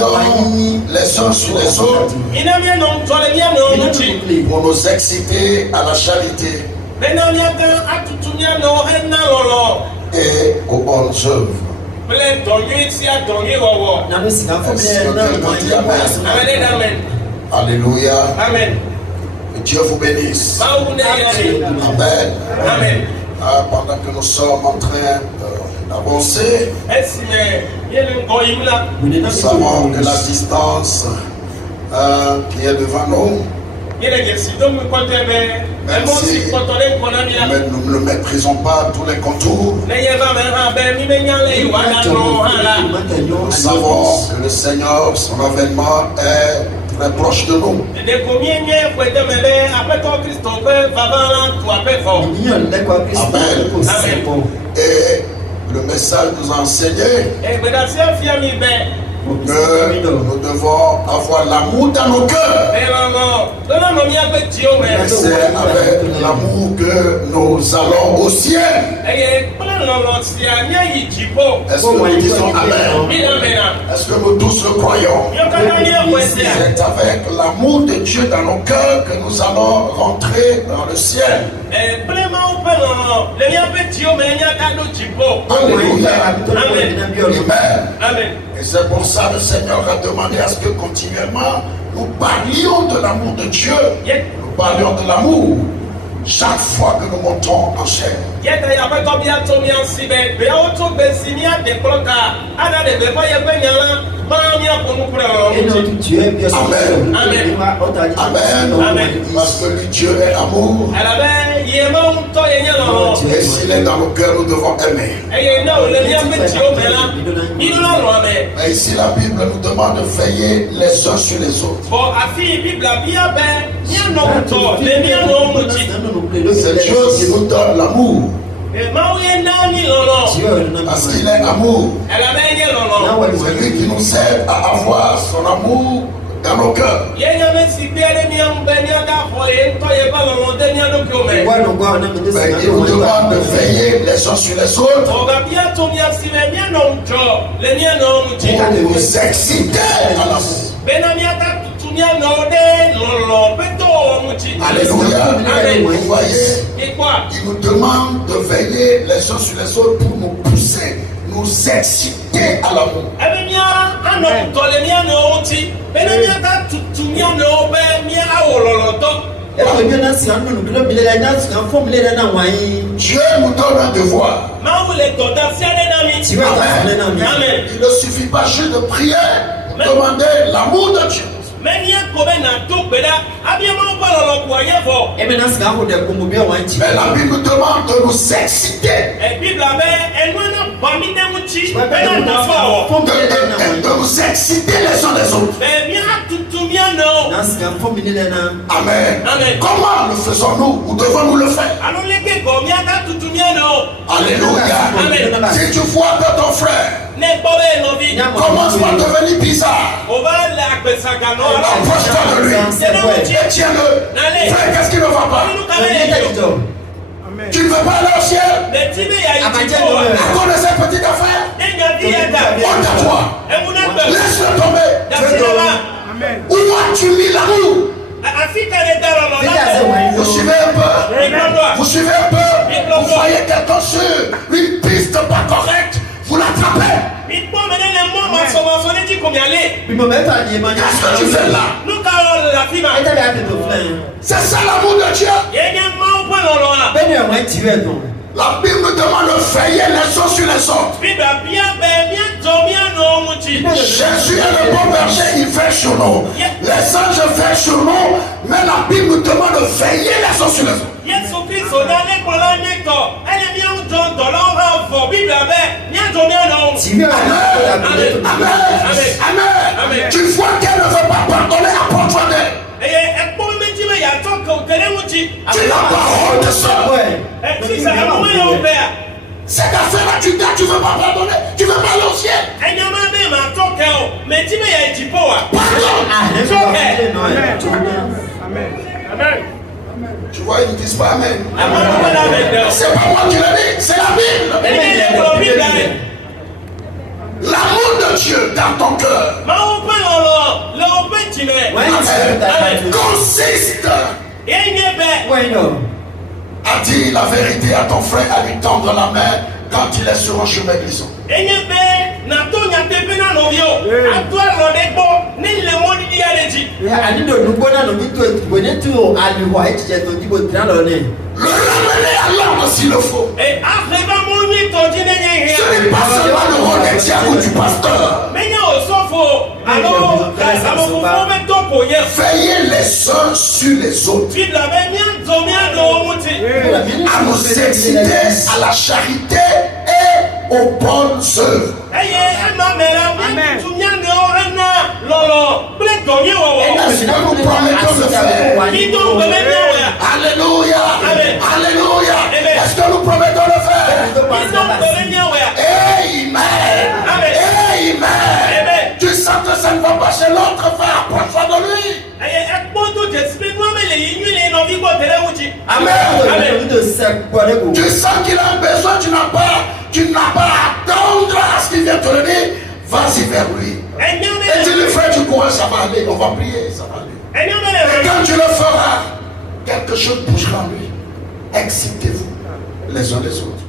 prions les uns sur les autres pour nous exciter à la charité et aux bonnes œuvres. Alléluia. Amen. Que Dieu vous bénisse. Amen. Amen. Pendant que nous sommes en train d'avancer, nous savons que la distance qui est devant nous, même si nous ne méprisons pas tous les contours, nous savons que le Seigneur, son avènement est très proche de nous. Amen. Et le message nous a enseigné que nous devons avoir l'amour dans nos cœurs. C'est avec l'amour que nous allons au ciel. Est-ce que nous disons Amen? Est-ce que nous tous le croyons? C'est avec l'amour de Dieu dans nos cœurs que nous allons rentrer dans le ciel. Alléluia. Amen. Et c'est pour ça que le Seigneur a demandé à ce que continuellement nous parlions de l'amour de Dieu. Nous parlions de l'amour chaque fois que nous montons en chair. Amen. Amen. Parce que lui, Dieu est amour. Et s'il est dans nos cœurs, nous devons aimer. Et ici, la Bible nous demande de veiller les uns sur les autres. C'est Dieu qui nous donne l'amour. Parce qu'il est amour. C'est lui qui nous aide à avoir son amour dans nos cœurs. Il nous demande de veiller les uns sur les autres pour nous exciter à l'amour. Alléluia. Vous voyez, il nous demande de veiller les uns sur les autres pour nous pousser, nous exciter à l'amour. Dieu nous donne un devoir. Amen. Il ne suffit pas juste de prier, de demander l'amour de Dieu. Mais la Bible nous demande de nous exciter, de nous exciter les uns les autres. Amen. Comment le faisons-nous? Ou devons-nous le faire? Alléluia. Si tu vois que ton frère commence par devenir bizarre, approche-toi de lui et tiens-le. Frère, qu'est-ce qui ne va pas? Tu ne veux pas aller au ciel à cause de cette petite affaire? Honte à toi. Laisse-le tomber. Où as-tu mis l'amour? Vous suivez un peu? Vous suivez un peu? Vous voyez quelqu'un sur une piste pas correcte, vous l'attrapez. Qu'est-ce que tu fais là? C'est ça l'amour de Dieu. La Bible nous demande de veiller les uns sur les autres. Jésus est le bon berger, il veille sur nous. Les anges veillent sur nous, mais la Bible nous demande de veiller les uns sur les autres. Amen. Tu vois qu'elle ne veut pas pardonner, apporte-toi d'elle. Tu n'as pas honte de ça. Cette affaire-là, tu dis, tu ne veux pas pardonner, tu ne veux pas aller au ciel. Amen. Tu vois, ils ne disent pas Amen. C'est pas moi qui le dis, c'est la Bible. L'amour de Dieu dans ton cœur. consiste à dire la vérité à ton frère, à lui tendre la main quand il est sur un chemin glissant. Le ramener à l'ordre s'il le faut. Ce n'est pas seulement le rôle des diacres ou du pasteur. Veillez les uns sur les autres. À nous exciter à la charité et aux bonnes œuvres. Est-ce que nous promettons de faire? Alléluia. Alléluia. Est-ce que nous promettons de faire? Amen. Amen. Tu sens que ça ne va pas chez l'autre, frère, approche-toi de lui. Amen. Tu sens qu'il a un besoin, tu n'as pas à attendre à ce qu'il vienne te le dire. Vas-y vers lui. Et dis-lui, frère, tu courage, ça va aller. On va prier, ça va aller. Et quand tu le feras, quelque chose bougera en lui. Excitez-vous les uns les autres.